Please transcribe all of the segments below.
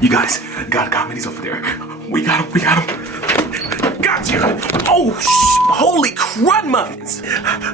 You guys, got comedies over there. We got him. Got you. Oh, holy crud muffins.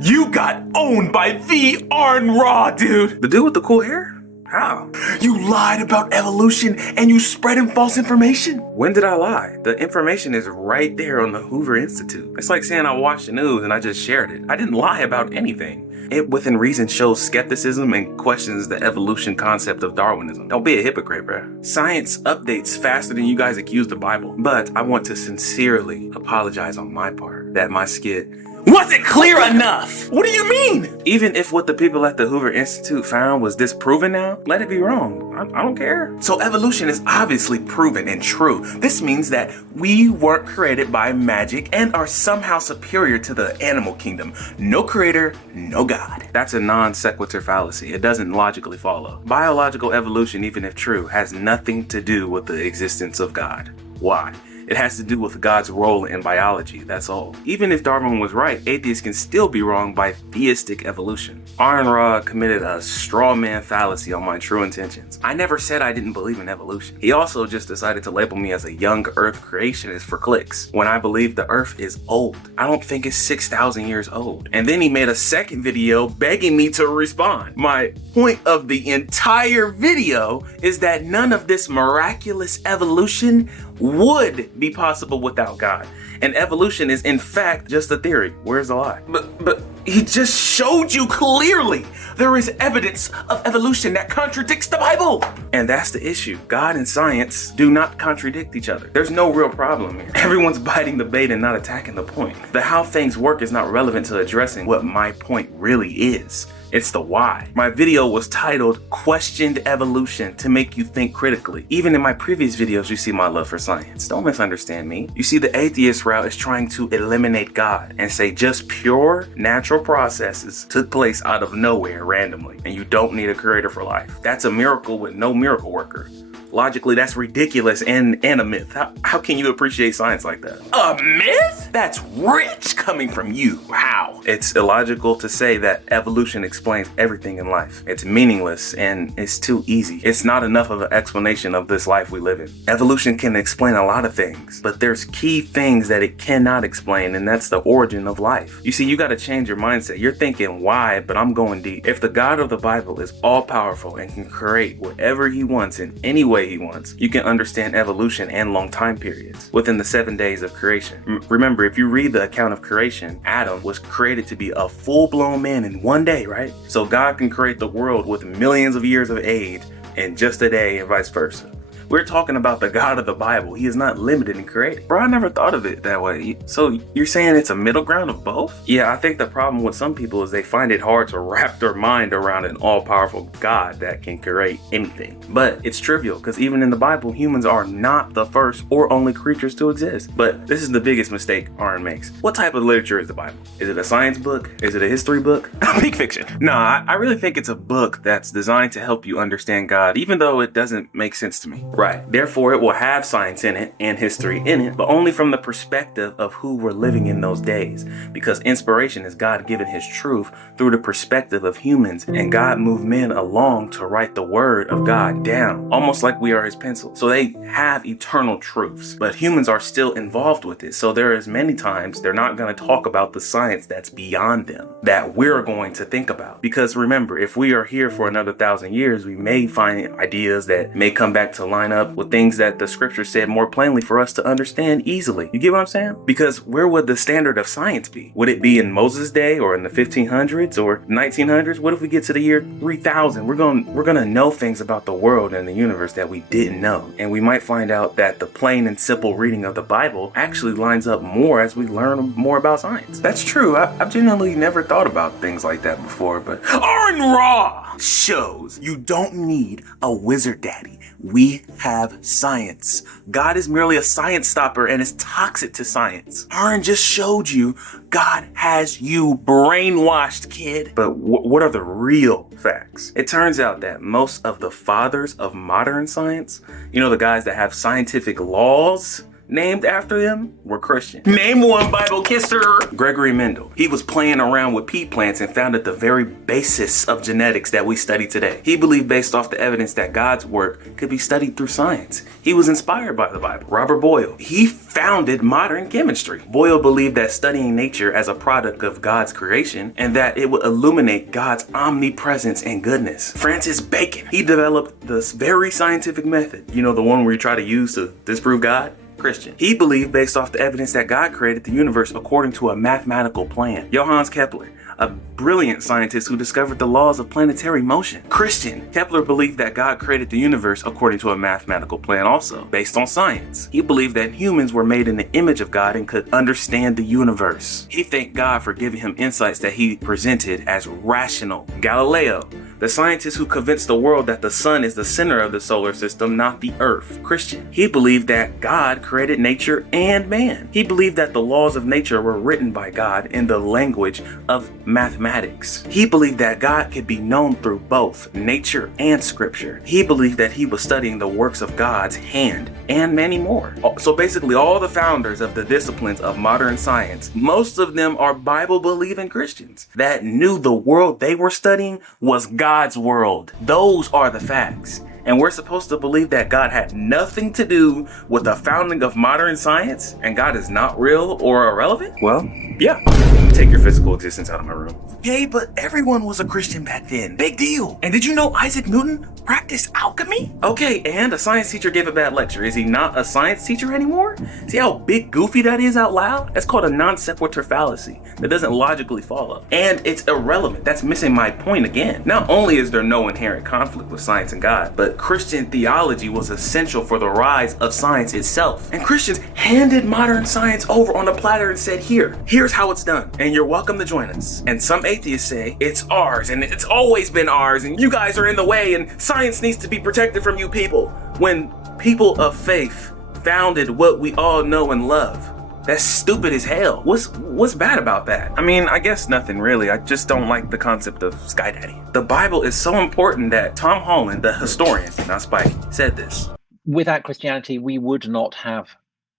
You got owned by the Arn Raw, dude. The dude with the cool hair? How? You lied about evolution and you spreading false information? When did I lie? The information is right there on the Hoover Institute. It's like saying I watched the news and I just shared it. I didn't lie about anything. It within reason shows skepticism and questions the evolution concept of Darwinism. Don't be a hypocrite, bruh. Science updates faster than you guys accuse the Bible. But I want to sincerely apologize on my part that my skit wasn't clear enough. What do you mean? Even if what the people at the Hoover Institute found was disproven now, let it be wrong. I don't care. So evolution is obviously proven and true. This means that we weren't created by magic and are somehow superior to the animal kingdom. No creator, no God. That's a non sequitur fallacy. It doesn't logically follow. Biological evolution, even if true, has nothing to do with the existence of God. Why? It has to do with God's role in biology, that's all. Even if Darwin was right, atheists can still be wrong by theistic evolution. Arn Ra committed a straw man fallacy on my true intentions. I never said I didn't believe in evolution. He also just decided to label me as a young Earth creationist for clicks, when I believe the Earth is old. I don't think it's 6,000 years old. And then he made a second video begging me to respond. My point of the entire video is that none of this miraculous evolution would be possible without God. And evolution is in fact just a theory. Where's the lie? But he just showed you clearly there is evidence of evolution that contradicts the Bible. And that's the issue. God and science do not contradict each other. There's no real problem here. Everyone's biting the bait and not attacking the point. The how things work is not relevant to addressing what my point really is. It's the why. My video was titled Questioned Evolution to make you think critically. Even in my previous videos, you see my love for science. Don't misunderstand me. You see, the atheist route is trying to eliminate God and say just pure natural processes took place out of nowhere randomly, and you don't need a creator for life. That's a miracle with no miracle worker. Logically, that's ridiculous and a myth. How can you appreciate science like that? A myth? That's rich coming from you. How? It's illogical to say that evolution explains everything in life. It's meaningless and it's too easy. It's not enough of an explanation of this life we live in. Evolution can explain a lot of things, but there's key things that it cannot explain, and that's the origin of life. You see, you got to change your mindset. You're thinking why, but I'm going deep. If the God of the Bible is all powerful and can create whatever he wants in any way he wants, you can understand evolution and long time periods within the 7 days of creation. Remember, if you read the account of creation, Adam was created to be a full-blown man in one day, right? So God can create the world with millions of years of age in just a day and vice versa. We're talking about the God of the Bible. He is not limited in creating. Bro, I never thought of it that way. So you're saying it's a middle ground of both? Yeah, I think the problem with some people is they find it hard to wrap their mind around an all-powerful God that can create anything. But it's trivial, because even in the Bible, humans are not the first or only creatures to exist. But this is the biggest mistake Arn makes. What type of literature is the Bible? Is it a science book? Is it a history book? Peak fiction. Nah, I really think it's a book that's designed to help you understand God, even though it doesn't make sense to me. Right. Therefore, it will have science in it and history in it, but only from the perspective of who were living in those days. Because inspiration is God giving his truth through the perspective of humans, and God moved men along to write the word of God down, almost like we are his pencil. So they have eternal truths, but humans are still involved with it. So there is many times they're not going to talk about the science that's beyond them that we're going to think about. Because remember, if we are here for another 1,000 years, we may find ideas that may come back to line up with things that the scripture said more plainly for us to understand easily. You get what I'm saying? Because where would the standard of science be? Would it be in Moses' day or in the 1500s or 1900s? What if we get to the year 3000? We're gonna know things about the world and the universe that we didn't know. And we might find out that the plain and simple reading of the Bible actually lines up more as we learn more about science. That's true. I've genuinely never thought about things like that before, but Arn Ra shows you don't need a wizard daddy. We have science. God is merely a science stopper and is toxic to science. Arn just showed you God has you brainwashed, kid. But what are the real facts? It turns out that most of the fathers of modern science, you know, the guys that have scientific laws named after him were Christian. Name one Bible kisser. Gregory Mendel. He was playing around with pea plants and founded the very basis of genetics that we study today. He believed based off the evidence that God's work could be studied through science. He was inspired by the Bible. Robert Boyle. He founded modern chemistry. Boyle believed that studying nature as a product of God's creation and that it would illuminate God's omnipresence and goodness. Francis Bacon. He developed this very scientific method. You know, the one where you try to use to disprove God? Christian. He believed based off the evidence that God created the universe according to a mathematical plan. Johannes Kepler, a brilliant scientist who discovered the laws of planetary motion. Christian. Kepler believed that God created the universe according to a mathematical plan also, based on science. He believed that humans were made in the image of God and could understand the universe. He thanked God for giving him insights that he presented as rational. Galileo, the scientist who convinced the world that the sun is the center of the solar system, not the earth. Christian. He believed that God created nature and man. He believed that the laws of nature were written by God in the language of mathematics. He believed that God could be known through both nature and scripture. He believed that he was studying the works of God's hand and many more. So basically all the founders of the disciplines of modern science, most of them are Bible-believing Christians that knew the world they were studying was God's world. Those are the facts. And we're supposed to believe that God had nothing to do with the founding of modern science and God is not real or irrelevant? Well, yeah. Take your physical existence out of my room. Okay, but everyone was a Christian back then. Big deal. And did you know Isaac Newton practiced alchemy? Okay, and a science teacher gave a bad lecture. Is he not a science teacher anymore? See how big goofy that is out loud? That's called a non sequitur fallacy that doesn't logically follow. And it's irrelevant. That's missing my point again. Not only is there no inherent conflict with science and God, but Christian theology was essential for the rise of science itself. And Christians handed modern science over on a platter and said, here's how it's done. And you're welcome to join us. And some atheists say it's ours and it's always been ours and you guys are in the way and science needs to be protected from you people. When people of faith founded what we all know and love. That's stupid as hell. What's bad about that? I mean, I guess nothing really. I just don't like the concept of Sky Daddy. The Bible is so important that Tom Holland, the historian, not Spike, said this. Without Christianity, we would not have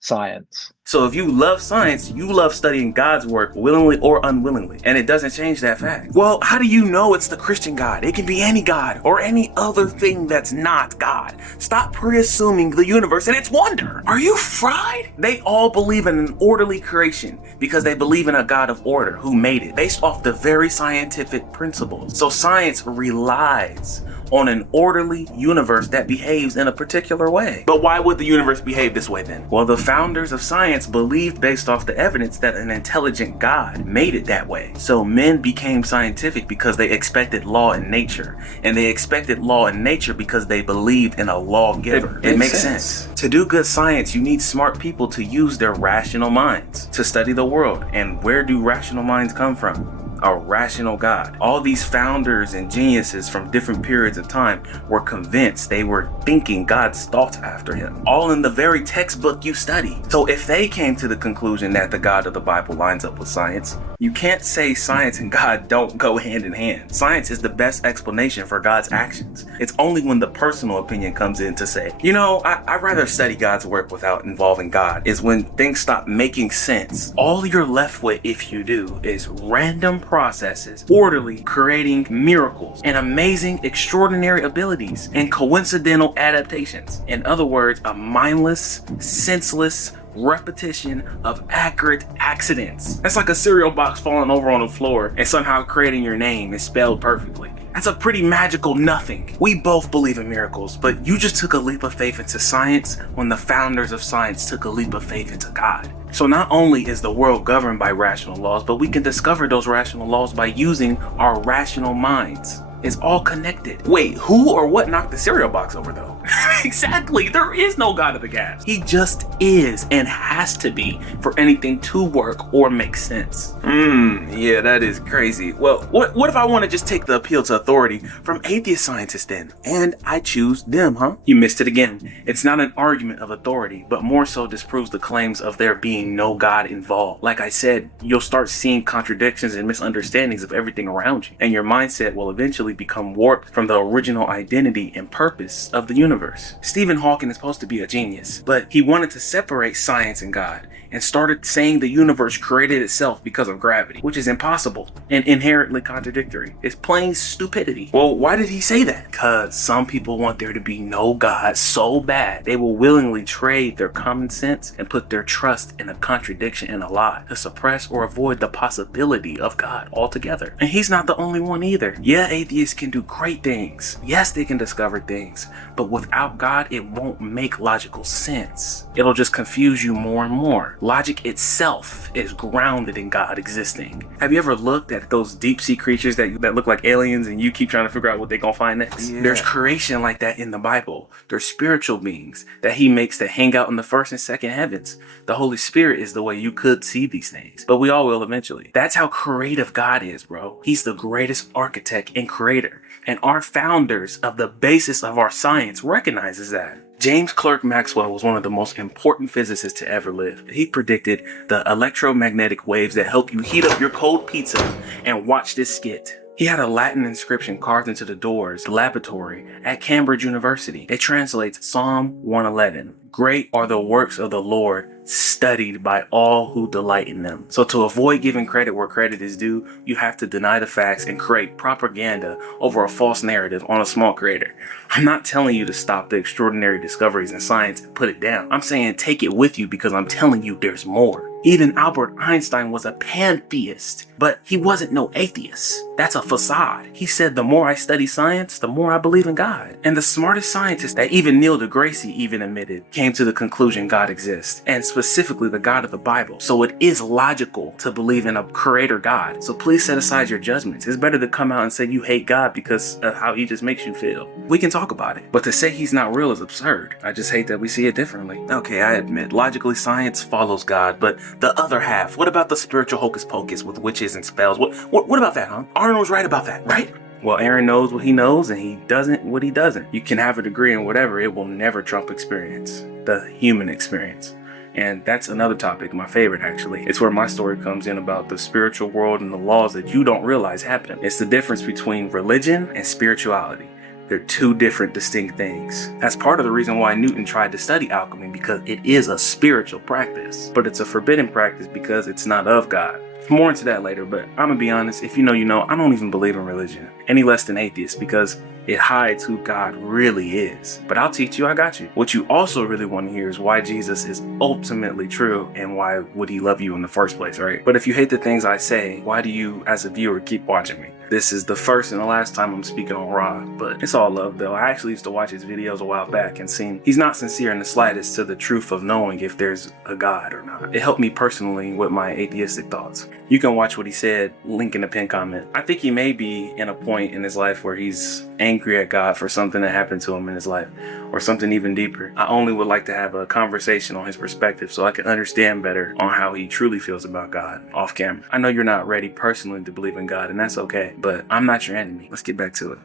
science. So if you love science, you love studying God's work willingly or unwillingly. And it doesn't change that fact. Well, how do you know it's the Christian God? It can be any God or any other thing that's not God. Stop pre-assuming the universe and its wonder. Are you fried? They all believe in an orderly creation because they believe in a God of order who made it based off the very scientific principles. So science relies on an orderly universe that behaves in a particular way. But why would the universe behave this way then? Well, the founders of science believed based off the evidence that an intelligent God made it that way. So men became scientific because they expected law in nature. And they expected law in nature because they believed in a lawgiver. It makes sense. To do good science, you need smart people to use their rational minds to study the world. And where do rational minds come from? A rational God. All these founders and geniuses from different periods of time were convinced they were thinking God's thoughts after him, all in the very textbook you study. So if they came to the conclusion that the God of the Bible lines up with science, you can't say science and God don't go hand in hand. Science is the best explanation for God's actions. It's only when the personal opinion comes in to say, you know, I'd rather study God's work without involving God, is when things stop making sense. All you're left with, if you do, is random processes, orderly creating miracles and amazing, extraordinary abilities and coincidental adaptations. In other words, a mindless, senseless repetition of accurate accidents. That's like a cereal box falling over on the floor and somehow creating your name is spelled perfectly. That's a pretty magical nothing. We both believe in miracles, but you just took a leap of faith into science when the founders of science took a leap of faith into God. So not only is the world governed by rational laws, but we can discover those rational laws by using our rational minds. It's all connected. Wait, who or what knocked the cereal box over though? Exactly, there is no God of the gas. He just is and has to be for anything to work or make sense. Yeah, that is crazy. Well, what if I want to just take the appeal to authority from atheist scientists then? And I choose them, huh? You missed it again. It's not an argument of authority, but more so disproves the claims of there being no God involved. Like I said, you'll start seeing contradictions and misunderstandings of everything around you, and your mindset will eventually become warped from the original identity and purpose of the universe. universe. Stephen Hawking is supposed to be a genius, but he wanted to separate science and God and started saying the universe created itself because of gravity, which is impossible and inherently contradictory. It's plain stupidity. Well, why did he say that? Because some people want there to be no God so bad they will willingly trade their common sense and put their trust in a contradiction and a lie to suppress or avoid the possibility of God altogether. And he's not the only one either. Yeah, atheists can do great things. Yes, they can discover things, but without God, it won't make logical sense. It'll just confuse you more and more. Logic itself is grounded in God existing. Have you ever looked at those deep sea creatures that look like aliens and you keep trying to figure out what they're gonna find next? Yeah. There's creation like that in the Bible. There's spiritual beings that he makes to hang out in the first and second heavens. The Holy Spirit is the way you could see these things, but we all will eventually. That's how creative God is, bro. He's the greatest architect and creator. And our founders of the basis of our science recognizes that. James Clerk Maxwell was one of the most important physicists to ever live. He predicted the electromagnetic waves that help you heat up your cold pizza. And watch this skit. He had a Latin inscription carved into the doors, the laboratory at Cambridge University. It translates Psalm 111. Great are the works of the Lord, studied by all who delight in them. So to avoid giving credit where credit is due, you have to deny the facts and create propaganda over a false narrative on a small creator. I'm not telling you to stop the extraordinary discoveries in science and put it down. I'm saying take it with you because I'm telling you there's more. Even Albert Einstein was a pantheist, but he wasn't no atheist. That's a facade. He said, the more I study science, the more I believe in God. And the smartest scientist that even Neil deGrasse even admitted came to the conclusion God exists, and specifically the God of the Bible. So it is logical to believe in a creator God. So please set aside your judgments. It's better to come out and say you hate God because of how he just makes you feel. We can talk about it, but to say he's not real is absurd. I just hate that we see it differently. Okay, I admit, logically science follows God, but the other half, what about the spiritual hocus pocus with witches and spells? What about that, huh? Arnold was right about that, right? Well, Aaron knows what he knows and he doesn't what he doesn't. You can have a degree in whatever, it will never trump experience, the human experience. And that's another topic, my favorite actually. It's where my story comes in about the spiritual world and the laws that you don't realize happen. It's the difference between religion and spirituality. They're two different distinct things. That's part of the reason why Newton tried to study alchemy, because it is a spiritual practice, but it's a forbidden practice because it's not of God. More into that later, but I'm gonna be honest, if you know, you know, I don't even believe in religion any less than atheists because it hides who God really is. But I'll teach you, I got you. What you also really want to hear is why Jesus is ultimately true and why would he love you in the first place, right? But if you hate the things I say, why do you, as a viewer, keep watching me? This is the first and the last time I'm speaking on Raw, but it's all love though. I actually used to watch his videos a while back and seen he's not sincere in the slightest to the truth of knowing if there's a God or not. It helped me personally with my atheistic thoughts. You can watch what he said, link in the pinned comment. I think he may be in a point in his life where he's angry at God for something that happened to him in his life, or something even deeper. I only would like to have a conversation on his perspective so I can understand better on how he truly feels about God off camera. I know you're not ready personally to believe in God, and that's okay, but I'm not your enemy. Let's get back to it.